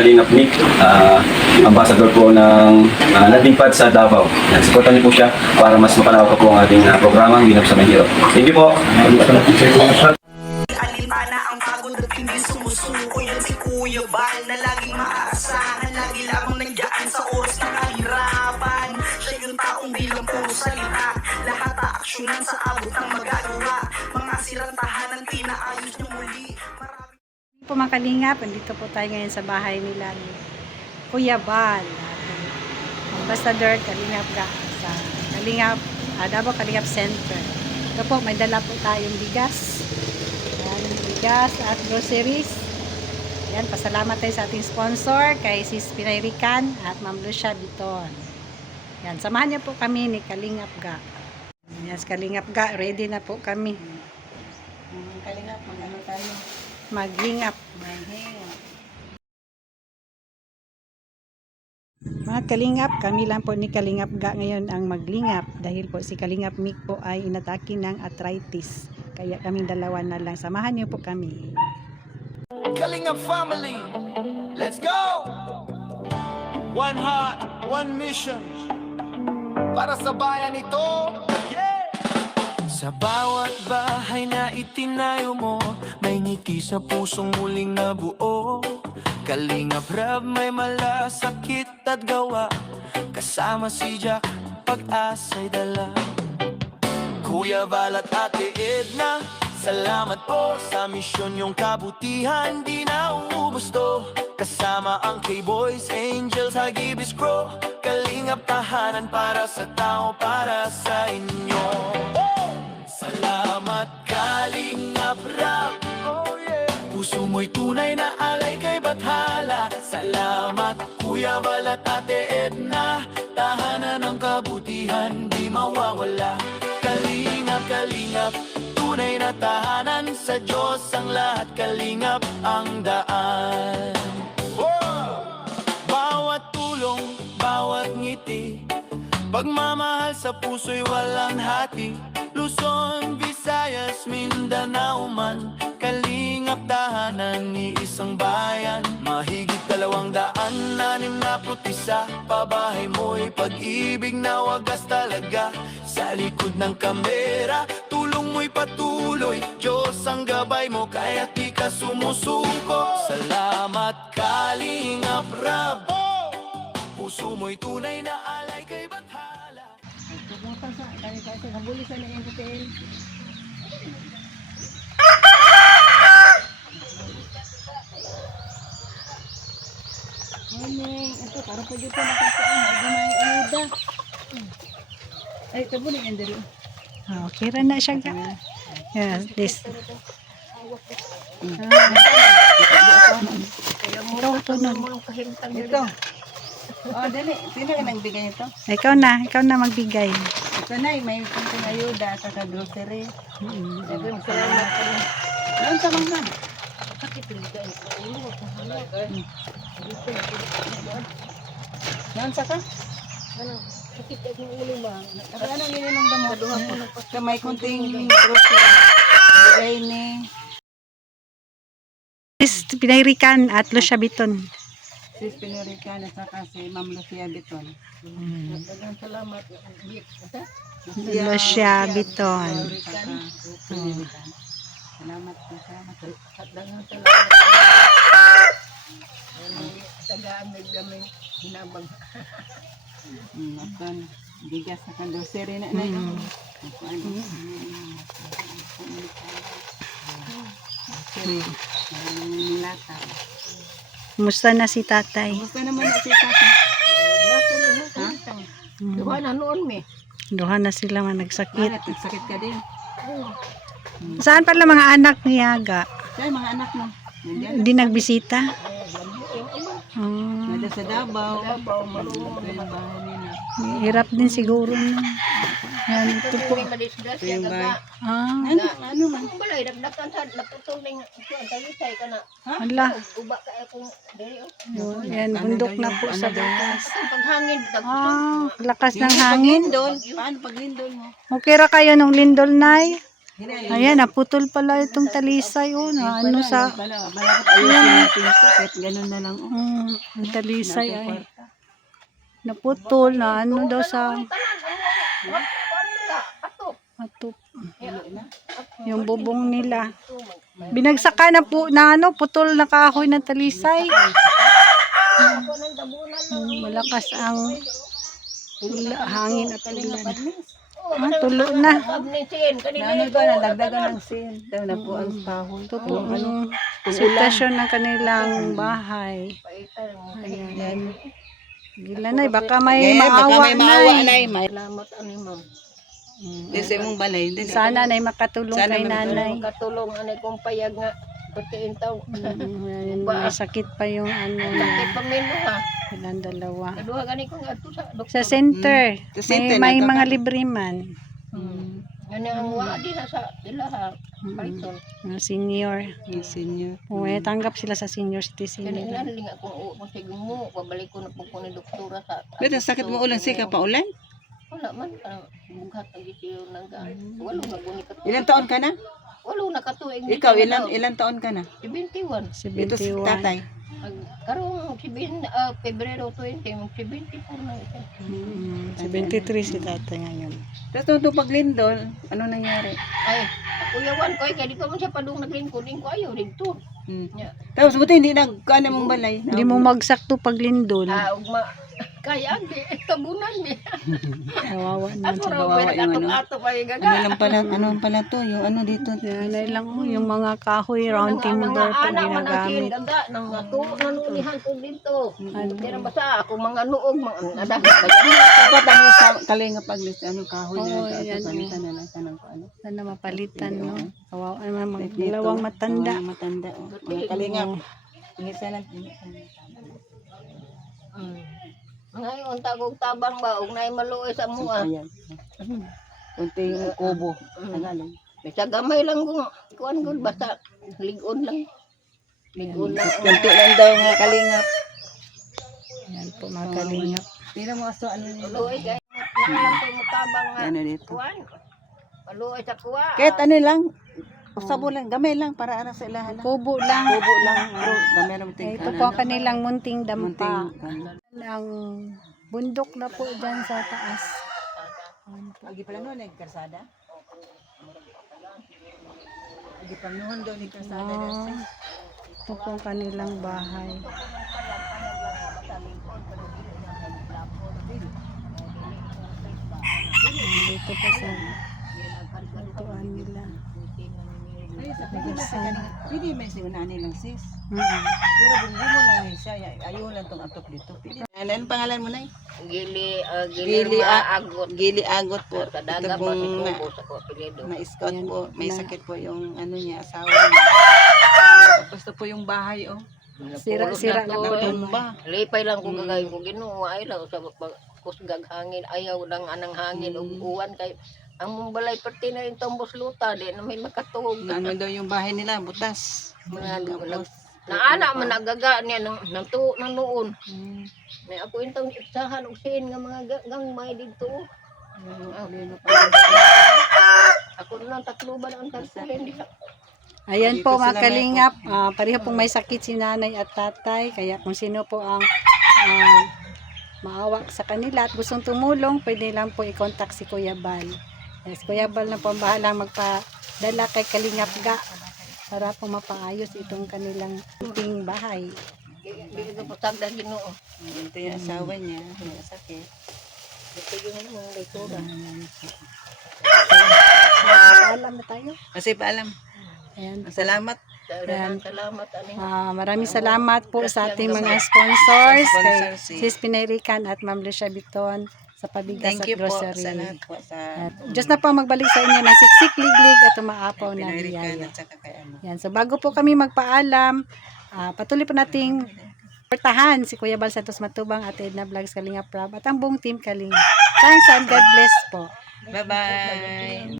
Kalingap Nick, ambassador po ng landing pad sa Davao. Supportan niyo po siya para mas mapalawak po ang ating programang Ginap sa Mahirap. Thank you po. Alintana ang pagod at hindi sumusuko. Yan si Kuya Bal na laging maaasahan. Lagi lamang nandiyan sa oras ng kahirapan. Siya yung taong bilang puro salita. Lahat aaksyonan sa abot ng magagawa. Mga sirang tahanan pinaayos niyo muli. Po mga kalingap, andito po tayo ngayon sa bahay nila ni Kuya Bal, Ambassador Kalingap Ga sa Kalingap, Davao Kalingap Center. Ito po, may dala po tayong bigas. Yan, bigas at groceries. Yan, pasalamat tayo sa ating sponsor, kay Sis Pinay Rican at Ma'am Lucia Biton. Yan, samahan niyo po kami ni Kalingap Ga. Yes, Kalingap Ga, ready na po kami. Kalingap, mag-ano tayo? Maglingap. Mga kalingap, kami lang po ni Kalingap Ga ngayon ang maglingap dahil po si Kalingap Mick po ay inatake ng arthritis. Kaya kaming dalawa na lang. Samahan niyo po kami. Kalingap family, let's go! One heart, one mission para sa bayan ito. Sa bawat bahay na itinayo mo, may ngiti sa pusong muling nabuo. Kalingap Rab, may malasakit at gawa, kasama si Jack, pag-asa'y dala. Kuya Bal at Ate Edna, salamat po sa misyon yung kabutihan, di na uubos to. Kasama ang K-Boys, Angels, Hagibis Crew, Kalingap tahanan para sa tao, para sa inyo. Salamat Kalingap Rab, oh yeah. Puso mo'y tunay na alay kay Bathala. Salamat Kuya Bal at Ate Edna, tahanan ng kabutihan di mawawala. Kalingap, Kalingap, tunay na tahanan, sa Diyos ang lahat, Kalingap ang daan. Bawat tulong, bawat ngiti, pagmamahal sa puso'y walang hati. Luzon, Visayas, Mindanao man, Kalingap tahanan ni isang bayan. Mahigit 261 pabahay mo'y pag-ibig na wagas talaga. Sa likod ng kamera, tulong mo'y patuloy, Diyos ang gabay mo, kaya't di ka sumusuko. Salamat Kalingap Rab, puso mo'y tunay na alay kay Bathala. Nabuli sa na yung hotel. Ay, ito, parang pwede ito nakasaan. Hindi na yung ayuda. Ay, ito po na yan dali. Okay ra na siya Ga. Yes, this. Ikaw ito nun. Ito. Oh, dali. Sino ka nagbigay ito? Ikaw na magbigay. Ito na, may kunting ayuda sa grocery. Salamat po. Doon sa mga. Doon sa ka? Ano yun ang gamot? Sa may kunting grocery. Bigay ni Sis Pinay Rican at Lucia Biton. Sis Pinurican at saka si Ma'am Lucia Biton. Salamat. Lucia Biton. Salamat po. Salamat. Tagaan na kami hinabag. Akan bigas sa grocery na yun. Kumusta na si tatay? Gusto naman na si Tata. Duha na noon me. Duha na sila man nagsakit. Sakit ka din. Saan pala mga anak ni Yaga? Kaya mga anak mo. Nandiyan. Hindi nagbisita? Oh, Nada sa Davao. Ito yung bahay nila. hirap din siguro. No? Yan, ito po. May madisdas Ito ya yung bahay. daga. Ano man. Kung balay dagdagan sa naputol ning ang talisay kana. Hala, Uba ka akong diri oh. yan, bundok na po sa bukas. Ang paghangin Ah, lakas ng hangin. Lindol. Paano pag lindol mo? Okay ra kayo nung lindol, Nay? Ayan, naputol pala itong talisay. Oh, na ano sa... Malapit ayusin yung pinto. Kahit ganun na lang. ang talisay ay naputol na ano daw sa atop. Yung bubong nila. Binagsakan na po na ano, putol na kahoy ng talisay. Malakas ang hangin at ulan. Tulo na. Kanina Ano ba, nagdagdagan ng sin. Daw na po ang kahoy. Ito po ang sitwasyon ng kanilang bahay. Ayan. Gila na, baka may maawa na. Salamat ani ma'am. Dese mong balay. Sana na makatulong Sana kay may nanay. Katulong ani kong payag nga pagkain taw. Ayan, may sakit pa yung ano Sakit na pamilya ha. ilang dalawa. Kaduha gani ko nga sa doktor. Sa center, Sa center may na to, mga ka? libre man. Ano ang wadi na sa ila ha. Python. Mga senior. Yung senior. O, tanggap sila sa senior citizen Kani nila. lang nga kung uo ko sige mo pabalik ko na po ko ni doktora sa. Pero sakit mo ulan sika pa ulan? Wala man bughat ang gisiyo nang walo na guni ka. Ilang taon ka na? Walo na katuig. Ikaw, ilang taon ka na? 71. Ito si 71. tatay. Karong Pebrero 20, mag 74 na ito. 73 si tatay ngayon. Tapos nung paglindol, ano nangyari? Ay, kuyawan ko, kaya dito man siya padung naglingkod, ko ayaw dito. Yeah. Tapos buti hindi nagkana mong balay. Hindi mo magsakto paglindol. Ugma, kaya di, tabunan di. Kawawa naman Ako sa raw, kawawa may yung nagato-ato pa yung Ano gaga. lang pala, to, yung ano dito. Yan ay lang oh, yung mga kahoy round timber po anak man akin, ginagamit. gaga, nang nanunihan ko dito. Ano? Hindi na basa, ako mga nuog, mga nadagit ba yan? Dapat ano sa kalinga paglis, ano kahoy na Oo, lang, yan, palitan na lang sa ng ano. Sana mapalitan, no? Kawawa naman, mga dalawang matanda. Mga matanda, oh. Mga kalinga. Ingisa lang. Ngayon, tagog tabang ba, ug naay maluoy sa mua. Ayan. Kunting kubo. Tagalog. Bisa gamay lang kung kuan gud basta ligon lang. Ligon lang. Kunti lang daw mga kalingap. Yan po mga kalingap. Tira mo aso ano nila. Maluoy kay nalang ko mutabang nga. Ano dito? Kuan. Maluoy sa kuwa. Kahit ano lang. Usabo lang, gamay lang para ara sa ilahan lang. Kubo lang. Kubo lang. Gamay lang ting Ito po ang kanilang munting dampa. Munting. Ang bundok na po dyan sa taas. Agi pala no nagkarsada. Agi pang noon daw nagkarsada Ah, ito po ang kanilang bahay. Dito po sa lutuan nila. Pwede may siya nilang sis. Mm-mm. Pero kung mo lang siya, ayaw lang tong atop dito. Ano pangalan mo na Gili Gili agot. Gili Agot po. Sa Ito daga pa si pong Kubo sa apelyido. na-scout Ayan, po. May na- sakit po yung ano niya, asawa niya. Gusto po yung bahay, oh. Sira-sira na po. Tumba. Lipay lang ko gagawin ko Ginoo ay lang sa kusgag hangin ayaw lang anang hangin ug uwan kay ang mong balay perti na rin tombos luta di na may makatuog. Ano daw yung bahay nila, butas. Mga naana man nagaga niya nang tuo nang noon. May ako intong isahan og sin nga mga gamay dito. Ako na takluban ang tagsulin di. Ayan po mga kalingap, pareho pong may sakit si nanay at tatay, kaya kung sino po ang maawa sa kanila at gustong tumulong, pwede lang po i-contact si Kuya Bal. Yes, Kuya Bal na po ang bahalang magpadala kay Kalingap Ga para po mapaayos itong kanilang munting bahay. Di ko pasagda Ginoo. Ito yung asawa niya, may sakit. Dito yung mga lektura. Alam na tayo. Kasi paalam. Ayan. Salamat. Salamat ani. Maraming salamat po sa ating mga sponsors, kay Sponsor si- Sis Pinerican at Ma'am Lucia Biton sa pabigas Thank at you po grocery. sa lahat po sa At Diyos na po magbalik sa inyo ng siksik, liglig at umaapaw na Pinarikan biyaya. at saka kay ano. Yan. So bago po kami magpaalam, patuloy po nating portahan si Kuya Bal Santos Matubang at Edna Vlogs Kalinga Prab at ang buong team Kalinga. Thanks and God bless po. Bye-bye.